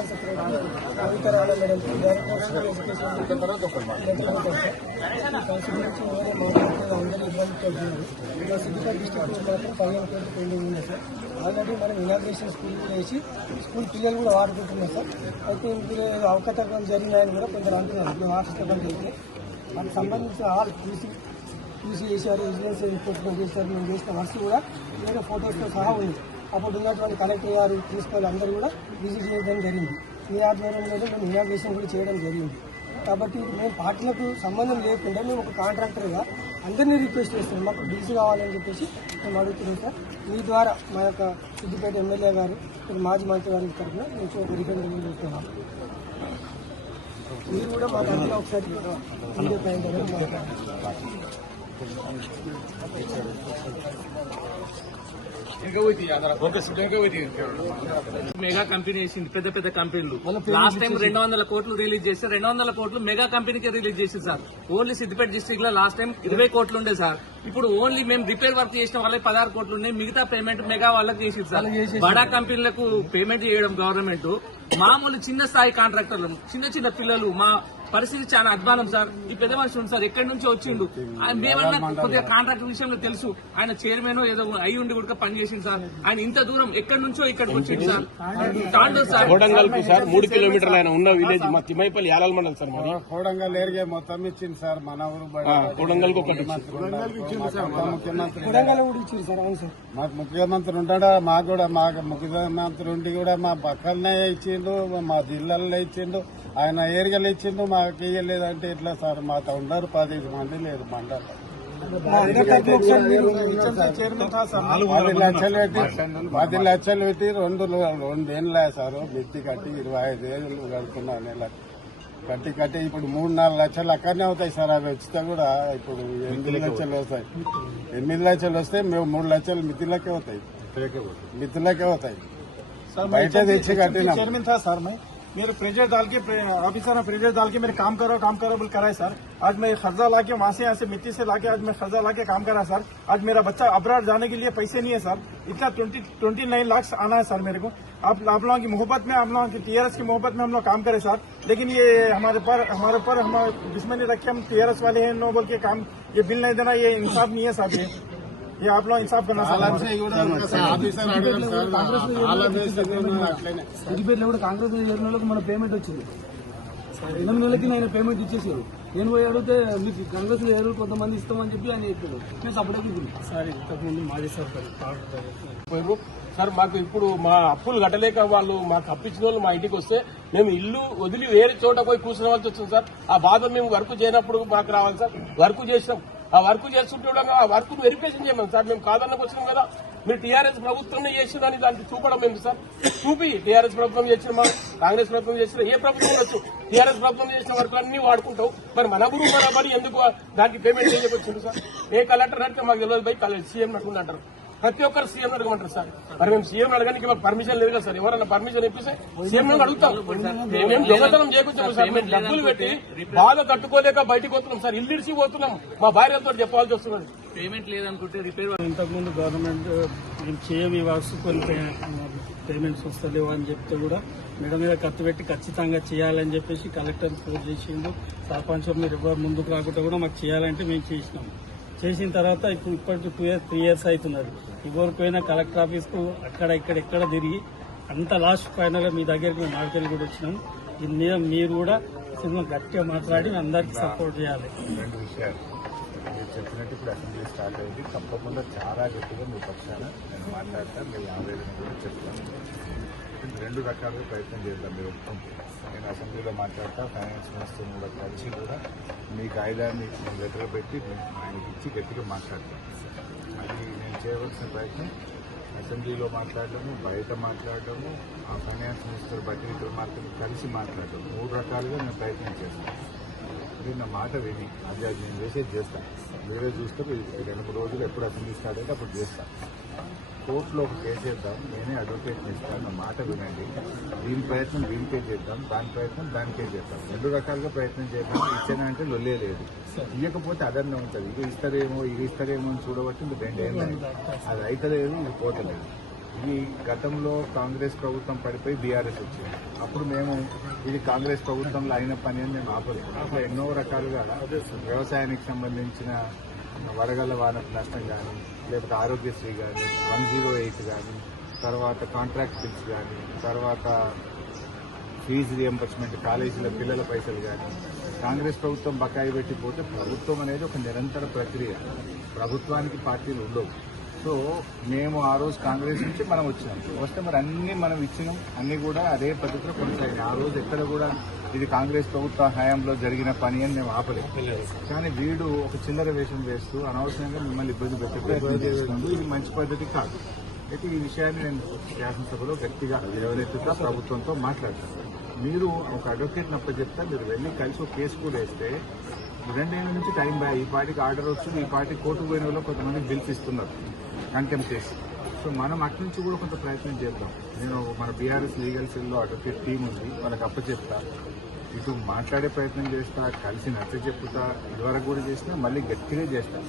Principal secretary కవిత రాణ madam, director education constituency వేరే మాట్లాడుతూ అందరూ ఇబ్బంది పడుతున్నారు. ఇంకా సిద్దిపేట డిస్ట్రిక్ట్ మాత్రం 15 కోట్లు పెండింగ్ ఉంది సార్. ఆల్రెడీ మనం ఇనాగ్రేషన్ స్కూల్ కూడా వేసి స్కూల్ పిల్లలు కూడా వాడుకుంటున్నారు సార్. అయితే ఇందులో అవకతవకలు జరిగినాయని కూడా కొందరు అంటున్నారు. ఇప్పుడు హాస్పిటల్కి వెళ్తే దానికి సంబంధించిన ఆల్ QC చేశారు, విజిలెన్స్ రిపోర్ట్ చేశారు. మేము చేసిన వర్క్ కూడా వేరే ఫోటోస్తో సహా ఉంది. అప్పుడు ఉన్నటువంటి కలెక్టర్ గారు, ప్రిన్సిపల్ అందరూ కూడా విజిట్ చేయడం జరిగింది. ఈ ఆధ్వర్యంలో మేము ఇనాగ్రేషన్ కూడా చేయడం జరిగింది. కాబట్టి మేము పార్టీలకు సంబంధం లేకుండా మేము ఒక కాంట్రాక్టర్గా అందరినీ రిక్వెస్ట్ చేస్తున్నాం, మాకు డీసీ కావాలని చెప్పేసి మేము అడుగుతున్నాం సార్. మీ ద్వారా మా యొక్క సిద్దిపేట ఎమ్మెల్యే గారు, మాజీ మంత్రి గారి తరఫున మేము ఒక రికమెండేషన్ చేస్తున్నాం. మీరు కూడా మా దగ్గర ఒకసారి వీడియో పాయింట్ మెగా కంపెనీ వేసింది, పెద్ద పెద్ద కంపెనీలు. లాస్ట్ టైం 200 కోట్లు రిలీజ్ చేస్తే 200 కోట్లు మెగా కంపెనీకి రిలీజ్ చేసింది సార్. ఓన్లీ సిద్దిపేట డిస్ట్రిక్ట్ లో లాస్ట్ టైం 20 కోట్లు ఉండే సార్. ఇప్పుడు ఓన్లీ మేము రిపేర్ వర్క్ చేసిన వాళ్ళకి 16 కోట్లు ఉన్నాయి. మిగతా పేమెంట్ మెగా వాళ్ళకి చేసింది సార్. బడా కంపెనీలకు పేమెంట్ చేయడం గవర్నమెంట్, మామూలు చిన్న స్థాయి కాంట్రాక్టర్లు, చిన్న చిన్న పిల్లలు, మా పరిస్థితి చాలా అధ్వానం సార్. ఈ పెద్ద మనిషి ఉంది సార్, ఎక్కడి నుంచి వచ్చిండు. మేమన్నా కొద్దిగా కాంట్రాక్టర్ విషయంలో తెలుసు, ఆయన చైర్మన్ ఏదో అయి ఉండి కూడా పనిచేసింది సార్. ఆయన ఇంత దూరం ఎక్కడి నుంచో ఇక్కడికి వచ్చింది సార్. తాండూరు సార్, కోడంగల్ కు సార్ 3 కిలోమీటర్లు ఆయన ఉన్న విలేజ్ మా తిమ్మైపల్లి యాలాల మండలం సార్. మరి కోడంగల్ ఏరియా మొత్తం ఇచ్చింది సార్. మన ఊరు కోడంగల్ కు ఒకటి మాకు ముఖ్యమంత్రి ఉంటాడా, మాకు కూడా మాకు ముఖ్యమంత్రి ఉండి కూడా మా పక్కనే ఇచ్చిండు, మా జిల్లాలో ఇచ్చిండు, ఆయన ఏరియాలో ఇచ్చిండు, మాకు ఇయ్యలేదంటే ఎట్లా సార్? మాతో ఉండరు 15 మంది లేదు మండలం. 10 లక్షలు పెట్టి 2 ఏళ్ళ సార్ మిత్తి కట్టి 25 ఏళ్ళు కడుతున్నా నెల కట్టి ఇప్పుడు 3-4 లక్షలు అక్కడనే అవుతాయి సార్. అవి వచ్చితే కూడా ఇప్పుడు 8 లక్షలు వస్తాయి. 8 లక్షలు వస్తే మేము 3 లక్షలు మిత్తిలకే అవుతాయి, మిత్తులకే అవుతాయి. బయట తెచ్చి కట్టినా चेयरमैन था सर मैं, मेरे प्रेशर डाल के ऑफिसर ने प्रेशर डाल के मेरे काम करो बोल कराए सर. आज मैं खर्चा लाके वहां से यहाँ से मिट्टी से लाके आज मैं खर्चा लाके काम करा सर. आज मेरा बच्चा अब्राड जाने के लिए पैसे नहीं है सर. इतना 29 लाख आना है सर मेरे को. आप लोगों की मोहब्बत में, आप लोगों की TRS की मोहब्बत में हम लोग काम करें सर. लेकिन ये हमारे ऊपर हमारे दुश्मनी रखे, हम TRS वाले हैं नो बोल के काम, ये बिल नहीं देना, ये इंसाफ नहीं है साहब. ये आप लोग इंसाफ करना సిద్దిపేటలో కూడా కాంగ్రెస్ చేరిన వాళ్ళకి మన పేమెంట్ వచ్చింది. 8 నెలలకి నేను పేమెంట్ ఇచ్చేసారు. నేను పోయి అడిగితే మీకు కాంగ్రెస్ చేరు కొంతమంది ఇస్తామని చెప్పి ఆయన చెప్పారు. నేను సపోర్ట్ సార్ ఇంతకుముందు మాజీ సర్పంచ్ సార్ మాకు ఇప్పుడు మా అప్పులు కట్టలేక వాళ్ళు మాకు అప్పించిన వాళ్ళు మా ఇంటికి వస్తే మేము ఇల్లు వదిలి వేరే చోట పోయి కూర్చునేవాల్సి వచ్చింది సార్. ఆ బాధ మేము వర్క్ చేయనప్పుడు మాకు రావాలి సార్. వర్క్ చేసినాం, ఆ వర్క్ చేస్తుంటే ఆ వర్క్ వెరిఫికేషన్ చేయమని సార్. మేము కాదన్నకు వచ్చినాం కదా, మీరు TRS ప్రభుత్వం చేసిందని దానికి చూపడం ఏంటి సార్? చూపి TRS ప్రభుత్వం చేసిన, మా కాంగ్రెస్ ప్రభుత్వం చేసిన, ఏ ప్రభుత్వం వచ్చు TRS ప్రభుత్వం చేసిన వర్క్ అన్ని వాడుకుంటావు. మరి మన గురువు మన మరి ఎందుకు దానికి పేమెంట్ చేయకొచ్చింది సార్? ఏ కలెక్టర్ అంటే మాకు తెలియదు, బై సీఎం నడుకుంది అంటారు. ప్రతి ఒక్కరు సీఎం అడగమంటారు సార్. మరి మేము సీఎం అడగడానికి మాకు పర్మిషన్ లేదు కదా సార్. ఎవరన్నా పర్మిషన్ ఇప్పిస్తే సీఎం అడుగుతాం. మేము దొంగతనం చేయకొచ్చాము సార్. మేము డబ్బులు పెట్టి బాగా కట్టుకోలేక బయటకు పోతున్నాం సార్. ఇల్లు ఇడిచి పోతున్నాం, మా భార్యలతో చెప్పాల్సి వస్తున్నది. పేమెంట్ లేదనుకుంటే రిపేర్. ఇంతకుముందు గవర్నమెంట్ చేయని వర్క్స్ కొన్ని పేమెంట్స్ వస్తలేవు అని చెప్తే కూడా మెడ మీద కత్తి పెట్టి ఖచ్చితంగా చేయాలని చెప్పేసి కలెక్టర్ ఫోన్ చేసిండు. సర్పంచ్ మీరు ఎవరు ముందుకు రాకుండా కూడా మాకు చేయాలంటే మేము చేసినాం. చేసిన తర్వాత ఇప్పుడు ఇప్పటికి 3 ఇయర్స్ అవుతున్నది. ఎవరు పోయినా కలెక్టర్ ఆఫీస్కు అక్కడ ఎక్కడ తిరిగి అంత లాస్ట్ ఫైనల్ గా మీ దగ్గరికి మేము నాలుకెళ్ళి కూడా వచ్చినాం. దీని మీద మీరు కూడా గట్టిగా మాట్లాడి అందరికి సపోర్ట్ చేయాలి. 2 విషయాలు మీరు చెప్పినట్టు ఇప్పుడు అసెంబ్లీ స్టార్ట్ అయింది. తప్పకుండా చాలా గట్టిగా మీ పక్షాన నేను మాట్లాడతాను, మీ ఆవేదన కూడా చెప్తాను. 2 రకాలుగా ప్రయత్నం చేద్దాం. మీరు ఒప్పుకుంటే నేను అసెంబ్లీలో మాట్లాడతా, ఫైనాన్స్ మినిస్టర్ని కూడా కలిసి కూడా మీ కాయిదాన్ని లెటర్ పెట్టి ఆయనకి ఇచ్చి గట్టిగా మాట్లాడతాను. అది నేను చేయవలసిన ప్రయత్నం అసెంబ్లీలో మాట్లాడటము, బయట మాట్లాడటము, ఆ ఫైనాన్స్ మినిస్టర్ బట్టి విక్రమార్కని కలిసి మాట్లాడటం, 3 రకాలుగా నేను ప్రయత్నం చేస్తాను. అది నా మాట విని అది నేను చేసేది చేస్తాను. వేరే చూస్తే 2-3 రోజులు ఎప్పుడు అసెంబ్లీ స్టార్ట్ అయితే అప్పుడు చేస్తాను. కోర్టులో ఒక కేసు చేద్దాం, నేనే అడ్వకేట్ ఇస్తాను, నా మాట వినండి. దీని ప్రయత్నం దీనికే చేద్దాం, దాని ప్రయత్నం దానికే చేద్దాం. 2 రకాలుగా ప్రయత్నం చేద్దాం. ఇచ్చానంటే అంటే లొల్లే లేదు, ఇవ్వకపోతే అదన్నే ఉంటుంది. ఇది ఇస్తారేమో అని చూడవచ్చు. 2 ఏళ్ళు అది అయితలేదు, ఇది పోతలేదు. ఈ గతంలో కాంగ్రెస్ ప్రభుత్వం పడిపోయి బీఆర్ఎస్ వచ్చింది. అప్పుడు మేము ఇది కాంగ్రెస్ ప్రభుత్వంలో అయిన పని అని మేము ఆపలేదు. అట్లా ఎన్నో రకాలుగా వ్యవసాయానికి సంబంధించిన వడగళ్ల వాన నష్టం కానీ, లేకపోతే ఆరోగ్యశ్రీ కానీ, 108 కానీ, తర్వాత కాంట్రాక్ట్ బిల్స్ కానీ, తర్వాత ఫీజు రియంబర్స్మెంట్, కాలేజీల పిల్లల పైసలు కానీ, కాంగ్రెస్ ప్రభుత్వం బకాయి పెట్టిపోతే ప్రభుత్వం అనేది ఒక నిరంతర ప్రక్రియ. ప్రభుత్వానికి పార్టీలు ఉండవు. సో మేము ఆ రోజు కాంగ్రెస్ నుంచి మనం వచ్చినాం. వస్తే మరి అన్ని మనం ఇచ్చినాం, అన్ని కూడా అదే పద్ధతిలో కొనసాగినాయి. ఆ రోజు ఎక్కడ కూడా ఇది కాంగ్రెస్ ప్రభుత్వ హయాంలో జరిగిన పని అని మేము ఆపలేదు. కానీ వీడు ఒక చిల్లర వేషం వేస్తూ అనవసరంగా మిమ్మల్ని ఇబ్బంది పెట్టే ప్రయత్నం చేస్తున్నాడు. ఇది మంచి పద్ధతి కాదు. అయితే ఈ విషయాన్ని నేను శాసనసభలో గట్టిగా ఎవరెత్తుతా ప్రభుత్వంతో మాట్లాడతాను. మీరు ఒక అడ్వకేట్ అప్పచెప్తే మీరు వెళ్ళి కలిసి ఒక కేసు కూడా వేస్తే 2 ఏళ్ల నుంచి టైం బ్యాక్. ఈ పార్టీకి ఆర్డర్ వస్తుంది, ఈ పార్టీ కోర్టుకు పోయిన వాళ్ళు కొంతమంది బిల్స్ ఇస్తున్నారు కంటెంప్ట్ చేసి. సో మనం అటు నుంచి కూడా కొంత ప్రయత్నం చేద్దాం. నేను మన బీఆర్ఎస్ లీగల్ సెల్లో అడ్వకేట్ టీం ఉంది, వాళ్ళకి అప్పచెప్తా, ఇటు మాట్లాడే ప్రయత్నం చేస్తా, కలిసి నచ్చ చెప్పుతా, ఇదివరకు కూడా చేసినా మళ్ళీ గట్టిగా చేస్తా.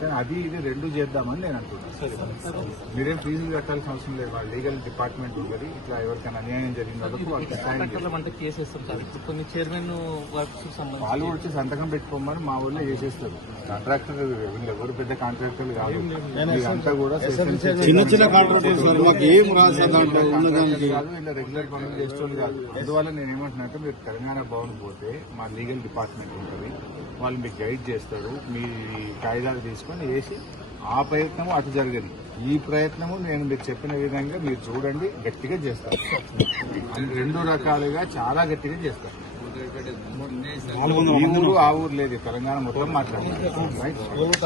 కానీ అది ఇది రెండు చేద్దామని నేను అనుకుంటున్నాను. మీరేం ఫీజులు కట్టాల్సిన అవసరం లేదు. వాళ్ళ లీగల్ డిపార్ట్మెంట్ ఉంటుంది. ఇట్లా ఎవరికైనా అన్యాయం జరిగిన వాళ్ళకు వాళ్ళకి సాయం చేస్తారు. కేసెస్ కొన్ని చైర్మన్ వర్క్స్ వాళ్ళు వచ్చి సంతకం పెట్టుకోమని మా ఊళ్ళో చేసేస్తారు. కాంట్రాక్టర్ వీళ్ళు ఎవరు పెద్ద కాంట్రాక్టర్లు కాదు. ఇదంతా కూడా చిన్న చిన్న కాంట్రాక్టర్స్ మాకు ఏం రాదు కాదు, ఇలా రెగ్యులర్ పనులు చేసేవాళ్ళు కాదు. అందువల్ల నేను ఏమంటున్నా అంటే మీరు తెలంగాణ భవన్ పోతే మా లీగల్ డిపార్ట్మెంట్ ఉంటుంది, వాళ్ళు మీకు గైడ్ చేస్తారు. మీ కాయిదాలు తీసుకొని వేసి ఆ ప్రయత్నము అటు జరగదు. ఈ ప్రయత్నము నేను మీరు చెప్పిన విధంగా మీరు చూడండి, గట్టిగా చేస్తారు. 2 రకాలుగా చాలా గట్టిగా చేస్తారు. ఈ ఊరు ఆ ఊరు లేదు, తెలంగాణ మొత్తం మాట్లాడారు.